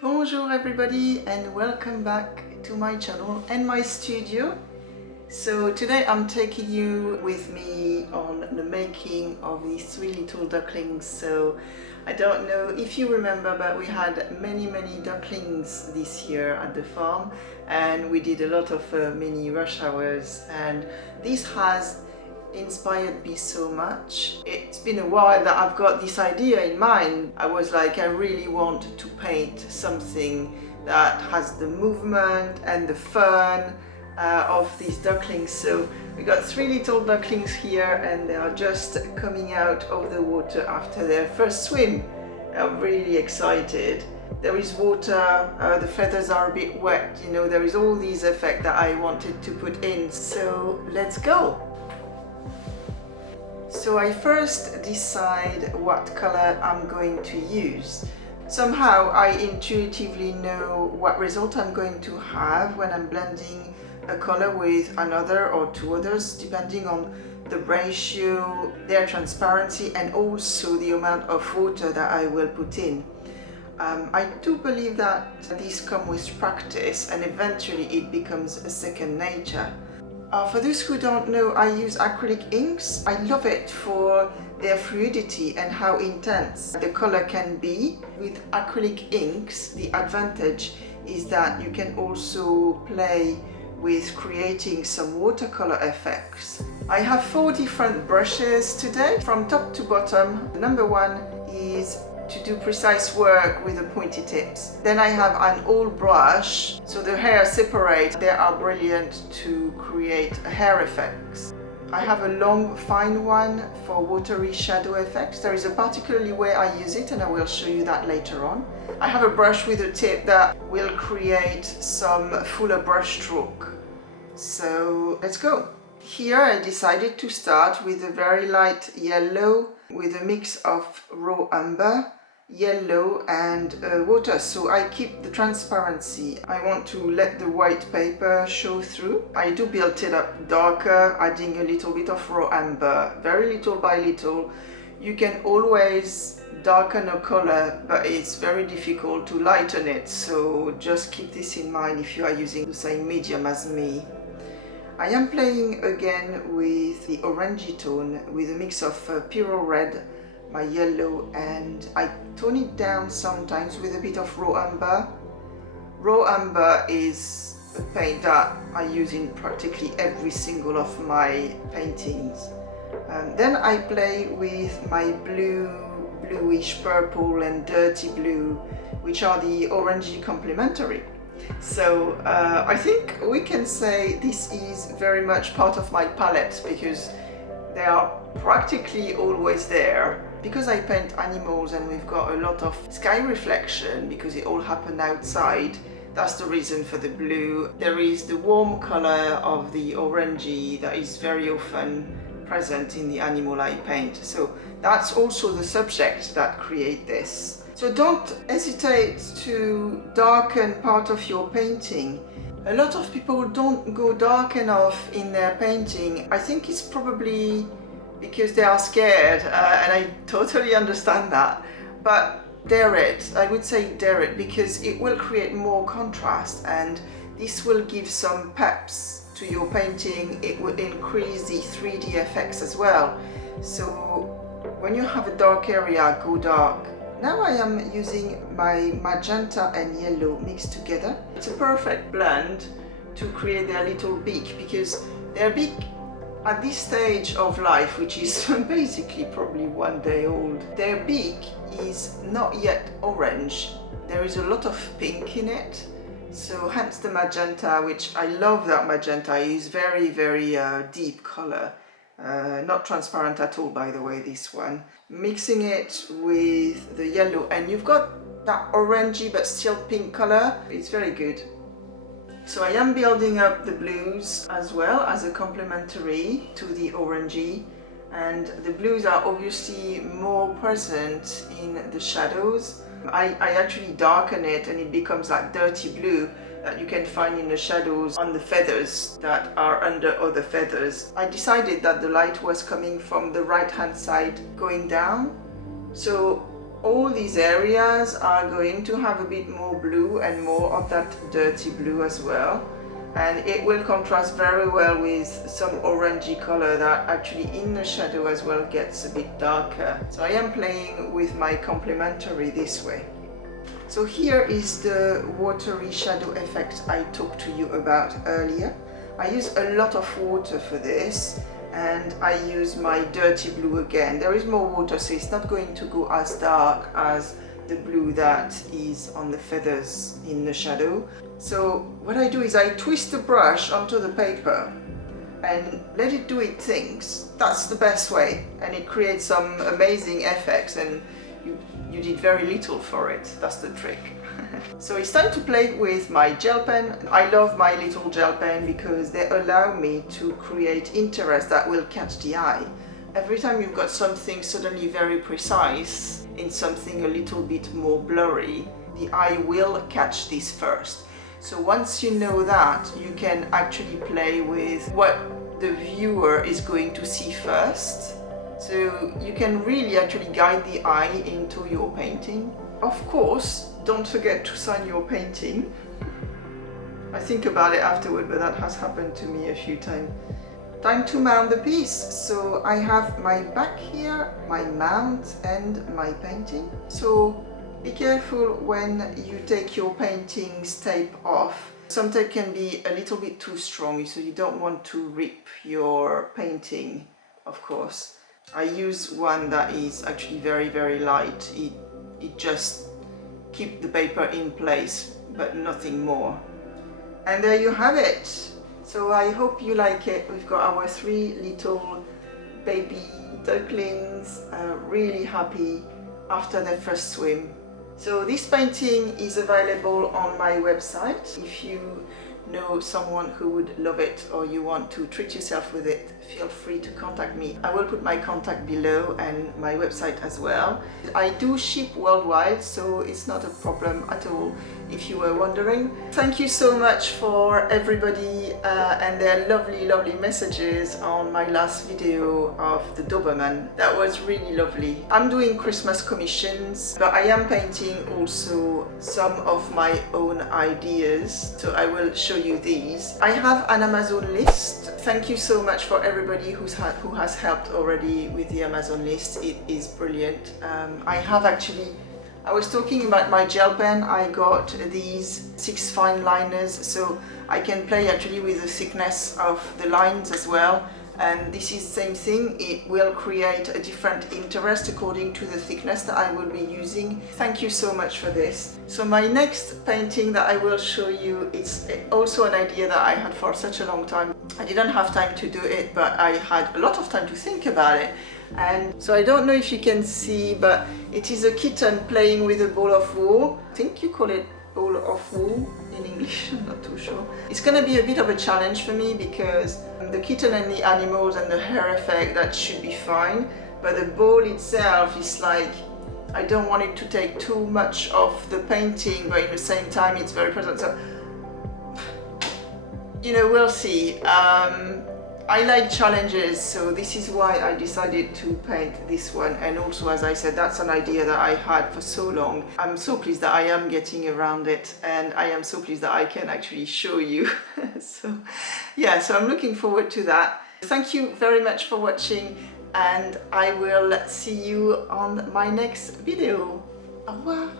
Bonjour everybody and welcome back to my channel and my studio. So today I'm taking you with me on the making of these three little ducklings. So I don't know if you remember, but we had many ducklings this year at the farm and we did a lot of mini rush hours, and this has inspired me so much. It's been a while that I've got this idea in mind. I was like, I really want to paint something that has the movement and the fun of these ducklings. So we got three little ducklings here and they are just coming out of the water after their first swim. I'm really excited. There is water, the feathers are a bit wet, you know, there is all these effects that I wanted to put in. So let's go. So I first decide what color I'm going to use. Somehow I intuitively know what result I'm going to have when I'm blending a color with another or two others, depending on the ratio, their transparency, and also the amount of water that I will put in. I do believe that these come with practice and eventually it becomes a second nature. For those who don't know, I use acrylic inks. I love it for their fluidity and how intense the color can be. With acrylic inks, the advantage is that you can also play with creating some watercolor effects. I have 4 different brushes today, from top to bottom. The number one is to do precise work with the pointy tips. Then I have an old brush, so the hair separate. They are brilliant to create hair effects. I have a long fine one for watery shadow effects. There is a particularly way I use it and I will show you that later on. I have a brush with a tip that will create some fuller brush stroke. So let's go. Here I decided to start with a very light yellow with a mix of raw umber, yellow and water, so I keep the transparency. I want to let the white paper show through. I do build it up darker, adding a little bit of raw umber, very little by little. You can always darken a color, but it's very difficult to lighten it, so just keep this in mind if you are using the same medium as me. I am playing again with the orangey tone with a mix of Pyrrole Red, my yellow, and I tone it down sometimes with a bit of raw umber. Raw umber is a paint that I use in practically every single of my paintings. Then I play with my blue, bluish purple and dirty blue, which are the orangey complementary. So I think we can say this is very much part of my palette because they are practically always there. Because I paint animals and we've got a lot of sky reflection because it all happened outside, that's the reason for the blue. There is the warm color of the orangey that is very often present in the animal I paint. So that's also the subject that create this. So don't hesitate to darken part of your painting. A lot of people don't go dark enough in their painting. I think it's probably because they are scared, and I totally understand that. But dare it, I would say dare it, because it will create more contrast and this will give some peps to your painting. It will increase the 3D effects as well. So when you have a dark area, go dark. Now I am using my magenta and yellow mixed together. It's a perfect blend to create their little beak, because their beak at this stage of life, which is basically probably 1 day old, their beak is not yet orange. There is a lot of pink in it, so hence the magenta, which I love. That magenta is very deep color. Not transparent at all, by the way, this one. Mixing it with the yellow and you've got that orangey but still pink color. It's very good. So I am building up the blues as well as a complementary to the orangey, and the blues are obviously more present in the shadows. I actually darken it and it becomes that dirty blue that you can find in the shadows on the feathers that are under other feathers. I decided that the light was coming from the right hand side going down, so all these areas are going to have a bit more blue and more of that dirty blue as well. And it will contrast very well with some orangey color that actually in the shadow as well gets a bit darker. So I am playing with my complementary this way. So here is the watery shadow effect I talked to you about earlier. I use a lot of water for this, and I use my dirty blue again. There is more water, so it's not going to go as dark as the blue that is on the feathers in the shadow. So what I do is I twist the brush onto the paper and let it do its things. That's the best way, and it creates some amazing effects, and you did very little for it. That's the trick. So it's time to play with my gel pen. I love my little gel pen because they allow me to create interest that will catch the eye. Every time you've got something suddenly very precise in something a little bit more blurry, the eye will catch this first. So once you know that, you can actually play with what the viewer is going to see first. So you can really actually guide the eye into your painting. Of course, don't forget to sign your painting. I think about it afterward, but that has happened to me a few times. Time to mount the piece. So I have my back here, my mount and my painting. So be careful when you take your painting's tape off. Some tape can be a little bit too strong, so you don't want to rip your painting, of course. I use one that is actually very, very light. It just keeps the paper in place, but nothing more. And there you have it. So I hope you like it. We've got our 3 little baby ducklings, really happy after their first swim. So this painting is available on my website. If you know someone who would love it or you want to treat yourself with it, feel free to contact me. I will put my contact below and my website as well. I do ship worldwide, so it's not a problem at all if you were wondering. Thank you so much for everybody and their lovely messages on my last video of the Doberman. That was really lovely. I'm doing Christmas commissions, but I am painting also some of my own ideas, so I will show you these. I have an Amazon list. Thank you so much for everybody who has helped already with the Amazon list. It is brilliant. I was talking about my gel pen. I got these 6 fine liners, so I can play actually with the thickness of the lines as well. And this is the same thing. It will create a different interest according to the thickness that I will be using. Thank you so much for this. So my next painting that I will show you, it's also an idea that I had for such a long time. I didn't have time to do it, but I had a lot of time to think about it. And so I don't know if you can see, but it is a kitten playing with a ball of wool. I think you call it ball of wool in English, I'm not too sure. It's gonna be a bit of a challenge for me because the kitten and the animals and the hair effect, that should be fine, but the ball itself is like, I don't want it to take too much of the painting, but at the same time it's very present. So, you know, we'll see. I like challenges, so this is why I decided to paint this one. And also, as I said, that's an idea that I had for so long. I'm so pleased that I am getting around it, and I am so pleased that I can actually show you. So yeah, so I'm looking forward to that. Thank you very much for watching, and I will see you on my next video. Au revoir.